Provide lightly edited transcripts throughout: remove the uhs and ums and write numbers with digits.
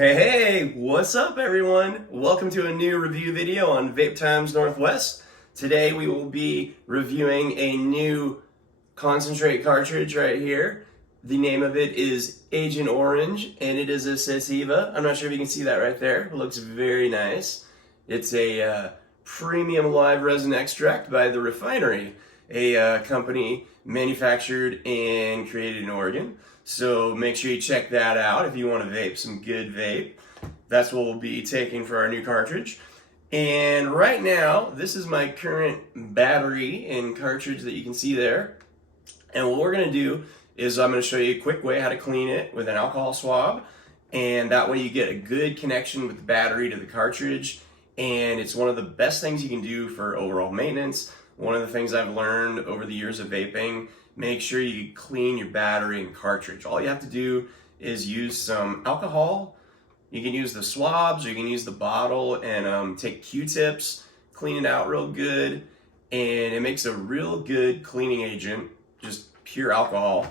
Hey, what's up everyone? Welcome to a new review video on Vape Times Northwest. Today we will be reviewing a new concentrate cartridge right here. The name of it is Agent Orange and it is a sativa. I'm not sure if you can see that right there. It looks very nice. It's a premium live resin extract by The Refinery, a company manufactured and created in Oregon. So make sure you check that out if you want to vape some good vape. That's what we'll be taking for our new cartridge. And right now, this is my current battery and cartridge that you can see there. And what we're going to do is I'm going to show you a quick way how to clean it with an alcohol swab. And that way you get a good connection with the battery to the cartridge. And it's one of the best things you can do for overall maintenance. One of the things I've learned over the years of vaping, make sure you clean your battery and cartridge. All you have to do is use some alcohol. You can use the swabs or you can use the bottle and take Q-tips, clean it out real good, and it makes a real good cleaning agent, just pure alcohol.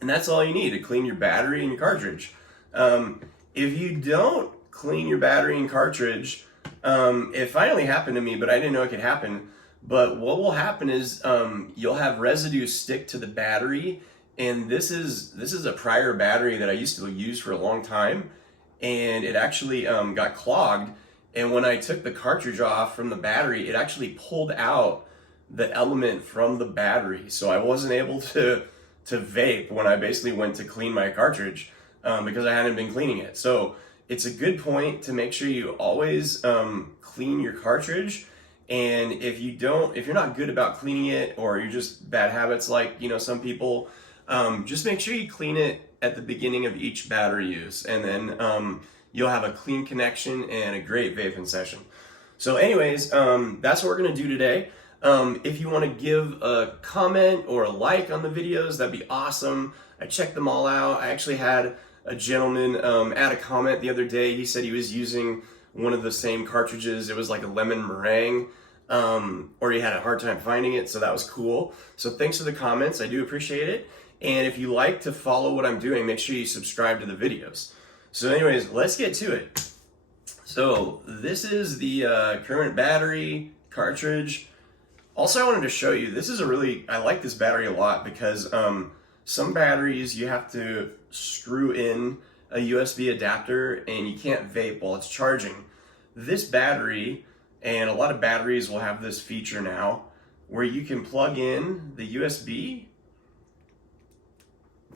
And that's all you need to clean your battery and your cartridge. If you don't clean your battery and cartridge, it finally happened to me, but I didn't know it could happen. But what will happen is you'll have residue stick to the battery, and this is a prior battery that I used to use for a long time, and it actually got clogged. And when I took the cartridge off from the battery, it actually pulled out the element from the battery, so I wasn't able to vape when I basically went to clean my cartridge because I hadn't been cleaning it. So it's a good point to make sure you always clean your cartridge. And if you're not good about cleaning it, or you're just bad habits like, some people, just make sure you clean it at the beginning of each battery use, and then you'll have a clean connection and a great vaping session. So anyways, that's what we're gonna do today. If you want to give a comment or a like on the videos, that'd be awesome. I checked them all out. I actually had a gentleman add a comment the other day. He said he was using one of the same cartridges. It was like a lemon meringue, or he had a hard time finding it, so that was cool. So thanks for the comments, I do appreciate it. And if you like to follow what I'm doing, make sure you subscribe to the videos. So anyways, let's get to it. So this is the current battery cartridge. Also, I wanted to show you, I like this battery a lot because some batteries you have to screw in a USB adapter and you can't vape while it's charging. This battery, and a lot of batteries will have this feature now, where you can plug in the USB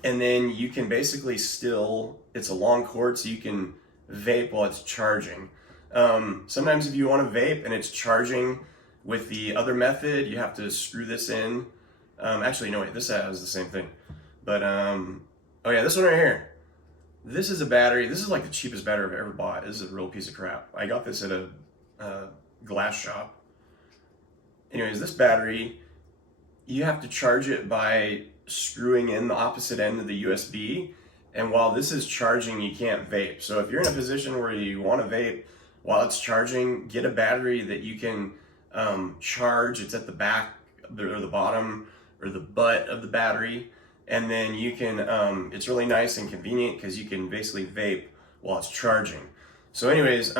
and then you can basically it's a long cord, so you can vape while it's charging. Sometimes if you want to vape and it's charging with the other method, you have to screw this in. Actually, no, wait, this has the same thing. But, oh yeah, this one right here. This is a battery. This is like the cheapest battery I've ever bought. This is a real piece of crap. I got this at a glass shop. Anyways, this battery, you have to charge it by screwing in the opposite end of the USB. And while this is charging, you can't vape. So if you're in a position where you want to vape while it's charging, get a battery that you can charge. It's at the back or the bottom or the butt of the battery. And then you can, it's really nice and convenient because you can basically vape while it's charging. So anyways,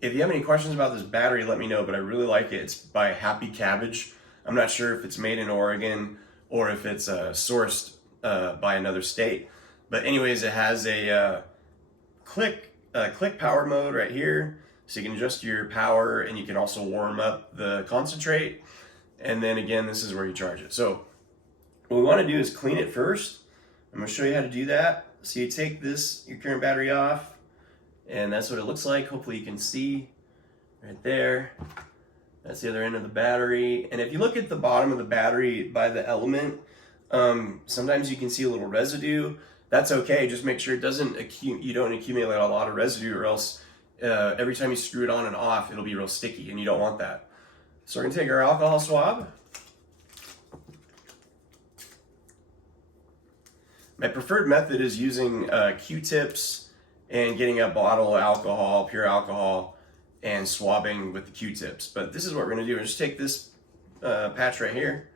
if you have any questions about this battery, let me know, but I really like it. It's by Happy Cabbage. I'm not sure if it's made in Oregon or if it's sourced by another state. But anyways, it has a click power mode right here. So you can adjust your power and you can also warm up the concentrate. And then again, this is where you charge it. So what we want to do is clean it first. I'm going to show you how to do that. So you take your current battery off, and that's what it looks like. Hopefully you can see right there. That's the other end of the battery. And if you look at the bottom of the battery by the element, sometimes you can see a little residue. That's okay. Just make sure you don't accumulate a lot of residue, or else every time you screw it on and off, it'll be real sticky, and you don't want that. So we're going to take our alcohol swab. My preferred method is using Q-tips and getting a bottle of alcohol, pure alcohol, and swabbing with the Q-tips. But this is what we're going to do. Just take this patch right here,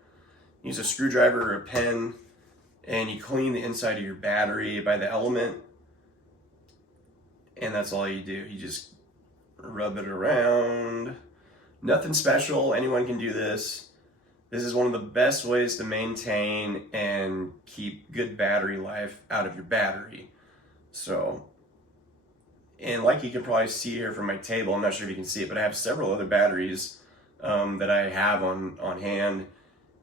use a screwdriver or a pen, and you clean the inside of your battery by the element. and that's all you do. You just rub it around. Nothing special, anyone can do this. This is one of the best ways to maintain and keep good battery life out of your battery. So, and like you can probably see here from my table, I'm not sure if you can see it, but I have several other batteries that I have on hand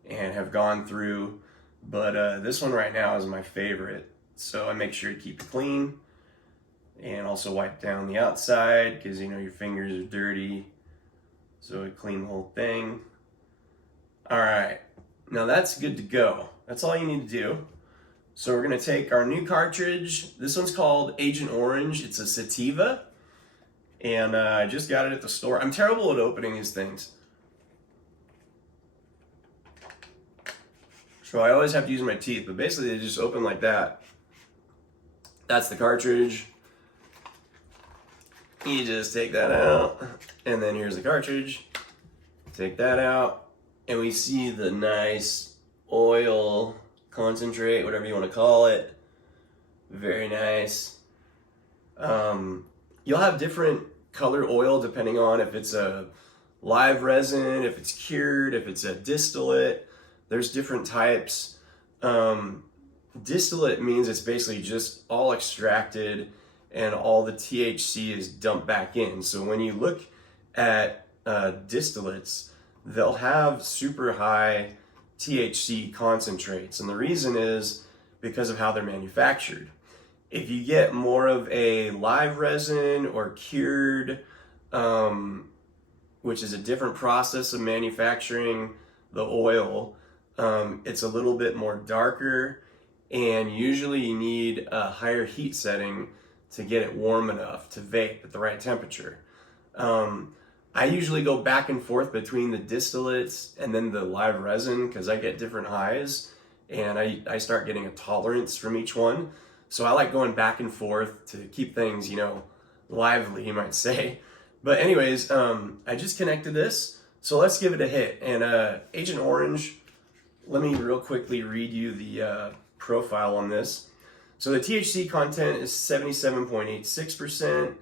and have gone through. But this one right now is my favorite. So I make sure to keep it clean and also wipe down the outside because you know your fingers are dirty. So I clean the whole thing. All right, now that's good to go. That's all you need to do. So we're gonna take our new cartridge. This one's called Agent Orange. It's a sativa, and I just got it at the store. I'm terrible at opening these things, so I always have to use my teeth, but basically they just open like that. That's the cartridge. You just take that out, and then here's the cartridge. Take that out, and we see the nice oil concentrate, whatever you want to call it. Very nice. You'll have different color oil depending on if it's a live resin, if it's cured, if it's a distillate. There's different types. Distillate means it's basically just all extracted and all the THC is dumped back in. So when you look at distillates, they'll have super high THC concentrates. And the reason is because of how they're manufactured. If you get more of a live resin or cured, which is a different process of manufacturing the oil, it's a little bit more darker, and usually you need a higher heat setting to get it warm enough to vape at the right temperature. I usually go back and forth between the distillates and then the live resin because I get different highs and I start getting a tolerance from each one. So I like going back and forth to keep things, you know, lively, you might say. But anyways, I just connected this, so let's give it a hit. And Agent Orange, let me real quickly read you the profile on this. So the THC content is 77.86%,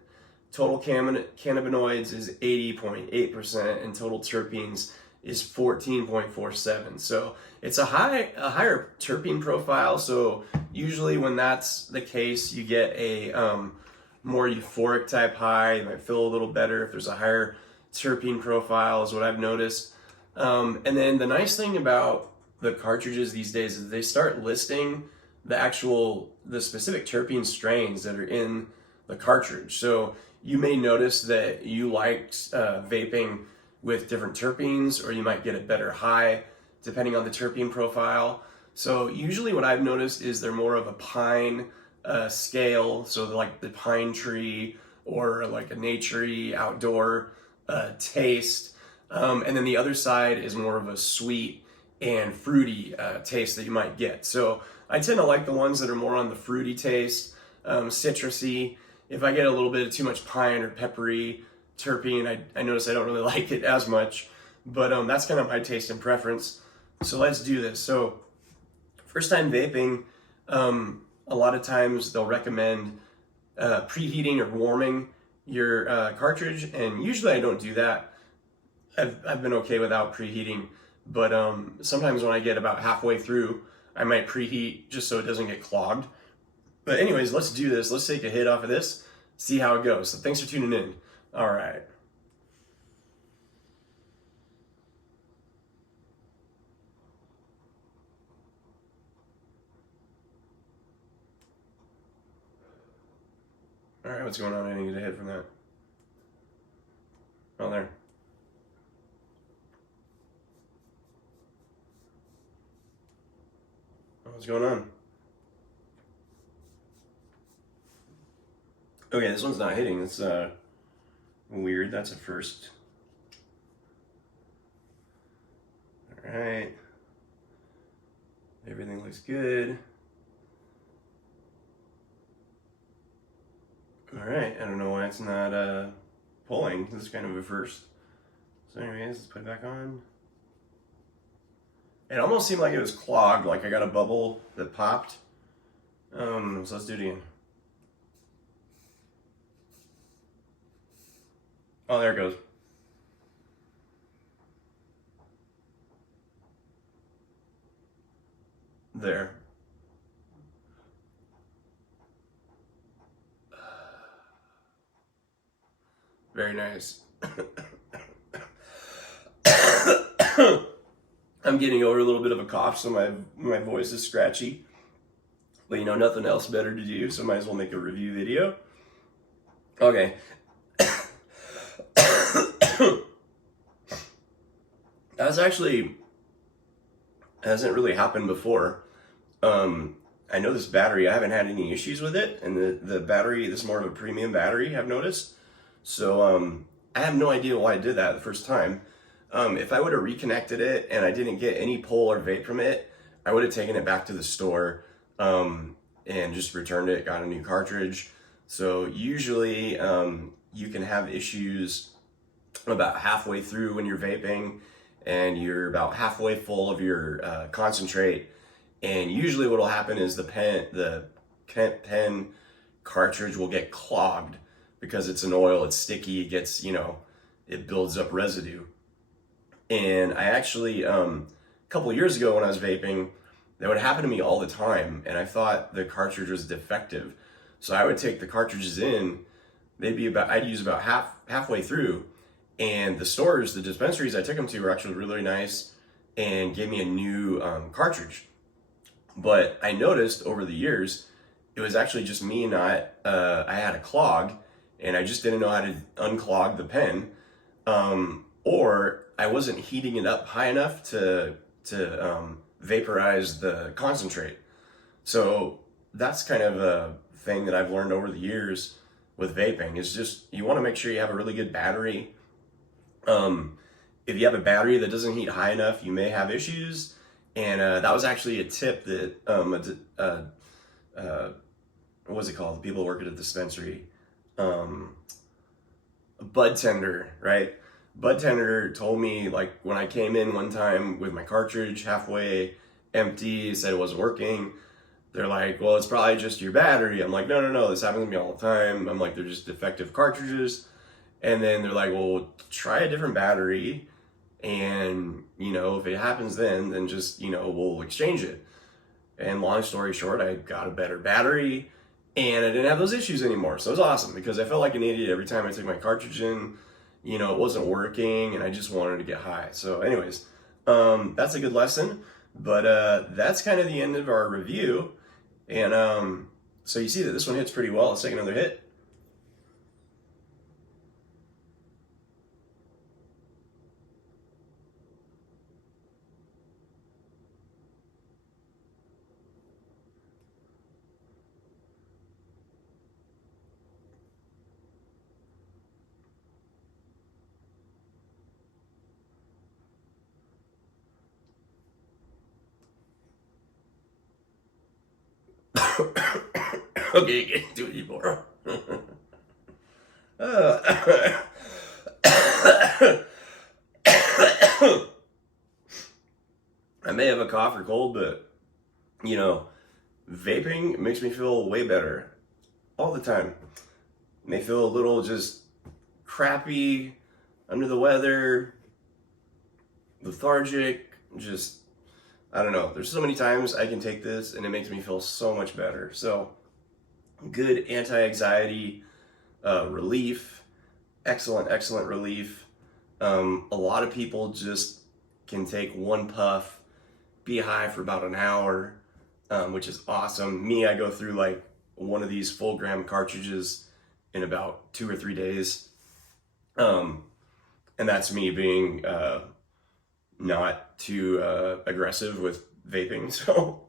total cannabinoids is 80.8%, and total terpenes is 14.47. So it's a higher terpene profile. So usually when that's the case, you get a more euphoric type high. You might feel a little better if there's a higher terpene profile, is what I've noticed. And then the nice thing about the cartridges these days is they start listing the specific terpene strains that are in the cartridge. So you may notice that you like vaping with different terpenes, or you might get a better high depending on the terpene profile. So usually what I've noticed is they're more of a pine scale, so like the pine tree or like a naturey outdoor taste. And then the other side is more of a sweet and fruity taste that you might get. So I tend to like the ones that are more on the fruity taste, citrusy. If I get a little bit of too much pine or peppery terpene, I notice I don't really like it as much, but that's kind of my taste and preference. So let's do this. So first time vaping, a lot of times they'll recommend preheating or warming your cartridge, and usually I don't do that. I've been okay without preheating, but sometimes when I get about halfway through, I might preheat just so it doesn't get clogged. But anyways, let's do this. Let's take a hit off of this, see how it goes. So thanks for tuning in. All right. All right, what's going on? I didn't get a hit from that. Oh, there. What's going on? Okay, this one's not hitting. That's weird. That's a first. All right. Everything looks good. All right. I don't know why it's not pulling. This is kind of a first. So anyways, let's put it back on. It almost seemed like it was clogged, like I got a bubble that popped. So let's do it again. Oh, there it goes. There. Very nice. I'm getting over a little bit of a cough, so my voice is scratchy. But nothing else better to do, so might as well make a review video. Okay. Hasn't really happened before. I know this battery, I haven't had any issues with it, and the battery, this is more of a premium battery, I've noticed. So I have no idea why I did that the first time. If I would have reconnected it and I didn't get any pull or vape from it, I would have taken it back to the store and just returned it, got a new cartridge. So usually you can have issues about halfway through when you're vaping and you're about halfway full of your concentrate. And usually what will happen is the pen cartridge will get clogged because it's an oil, it's sticky, it gets, it builds up residue. And I actually, a couple years ago when I was vaping, that would happen to me all the time, and I thought the cartridge was defective. So I would take the cartridges in, I'd use about halfway through, and the stores, the dispensaries I took them to were actually really nice and gave me a new cartridge. But I noticed over the years, it was actually just me I had a clog, and I just didn't know how to unclog the pen, or I wasn't heating it up high enough to vaporize the concentrate. So that's kind of a thing that I've learned over the years with vaping, is just you want to make sure you have a really good battery. If you have a battery that doesn't heat high enough, you may have issues. And that was actually a tip that what was it called? The people who work at a dispensary, a bud tender, right? Bud tender told me, like, when I came in one time with my cartridge halfway empty, said it wasn't working. They're like, well, it's probably just your battery. I'm like, no, this happens to me all the time. I'm like, they're just defective cartridges. And then they're like, well, try a different battery. And, if it happens then just, we'll exchange it. And long story short, I got a better battery and I didn't have those issues anymore. So it was awesome because I felt like an idiot every time I took my cartridge in. It wasn't working and I just wanted to get high. So anyways, that's a good lesson. But that's kind of the end of our review. And so you see that this one hits pretty well. Let's take another hit. Okay, can't do it anymore. I may have a cough or cold, but vaping makes me feel way better all the time. May feel a little just crappy, under the weather, lethargic, just, I don't know. There's so many times I can take this and it makes me feel so much better. So good anti-anxiety relief, excellent relief. A lot of people just can take one puff, be high for about an hour, which is awesome. Me, I go through like one of these full gram cartridges in about 2 or 3 days. And that's me being not too aggressive with vaping. So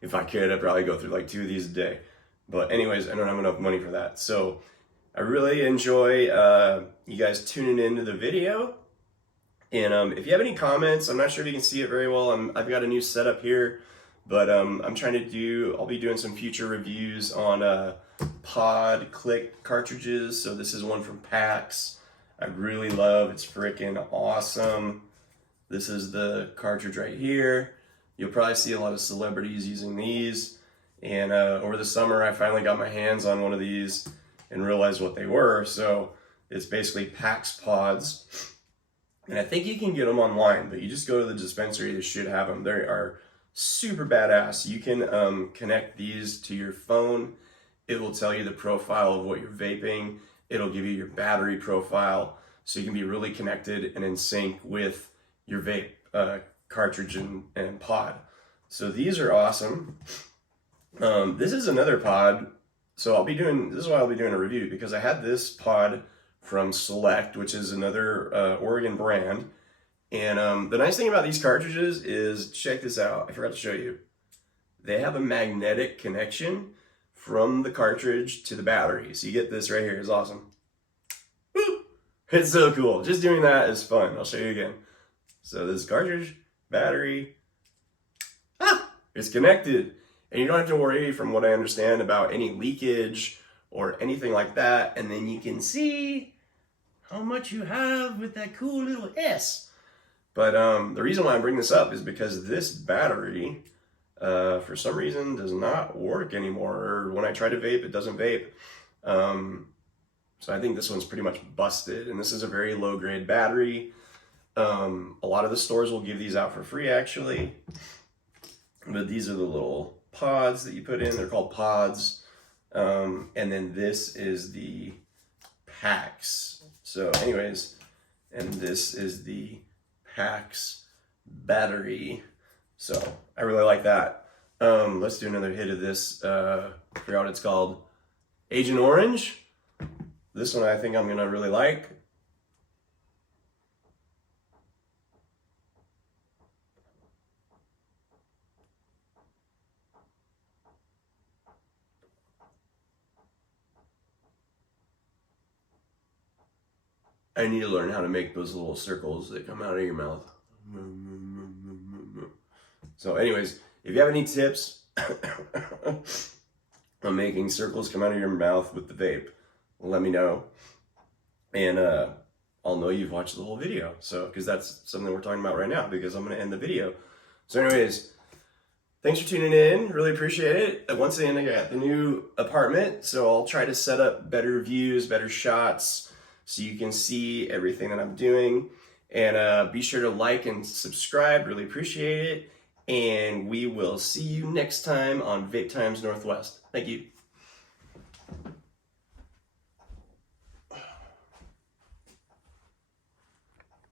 if I could, I'd probably go through like 2 of these a day. But anyways, I don't have enough money for that. So I really enjoy you guys tuning into the video. And if you have any comments, I'm not sure if you can see it very well. I've got a new setup here, but I'm trying to I'll be doing some future reviews on pod click cartridges. So this is one from PAX. I really love, it's freaking awesome. This is the cartridge right here. You'll probably see a lot of celebrities using these. And over the summer, I finally got my hands on one of these and realized what they were. So It's basically PAX pods. And I think you can get them online, but you just go to the dispensary, they should have them. They are super badass. You can connect these to your phone. It will tell you the profile of what you're vaping. It'll give you your battery profile, so you can be really connected and in sync with your vape cartridge and pod. So these are awesome. This is another pod. So this is why I'll be doing a review, because I had this pod from Select, which is another Oregon brand. And the nice thing about these cartridges is, check this out, I forgot to show you. They have a magnetic connection from the cartridge to the battery. So you get this right here, it's awesome. Woo! It's so cool. Just doing that is fun. I'll show you again. So this cartridge, battery, it's connected. And you don't have to worry, from what I understand, about any leakage or anything like that. And then you can see how much you have with that cool little S. But the reason why I bring this up is because this battery, for some reason, does not work anymore. Or when I try to vape, it doesn't vape. So I think this one's pretty much busted. And this is a very low-grade battery. A lot of the stores will give these out for free, actually. But these are the little pods that you put in. They're called pods. And then this is the PAX. So anyways, and this is the PAX battery. So I really like that. Let's do another hit of this. I forgot what it's called. Agent Orange. This one I think I'm gonna really like. I need to learn how to make those little circles that come out of your mouth. So anyways, if you have any tips on making circles come out of your mouth with the vape, let me know. And I'll know you've watched the whole video. So, because that's something we're talking about right now, because I'm going to end the video. So anyways, thanks for tuning in. Really appreciate it. Once again, I got the new apartment, so I'll try to set up better views, better shots, so you can see everything that I'm doing. And be sure to like and subscribe. Really appreciate it. And we will see you next time on Vape Times Northwest. Thank you.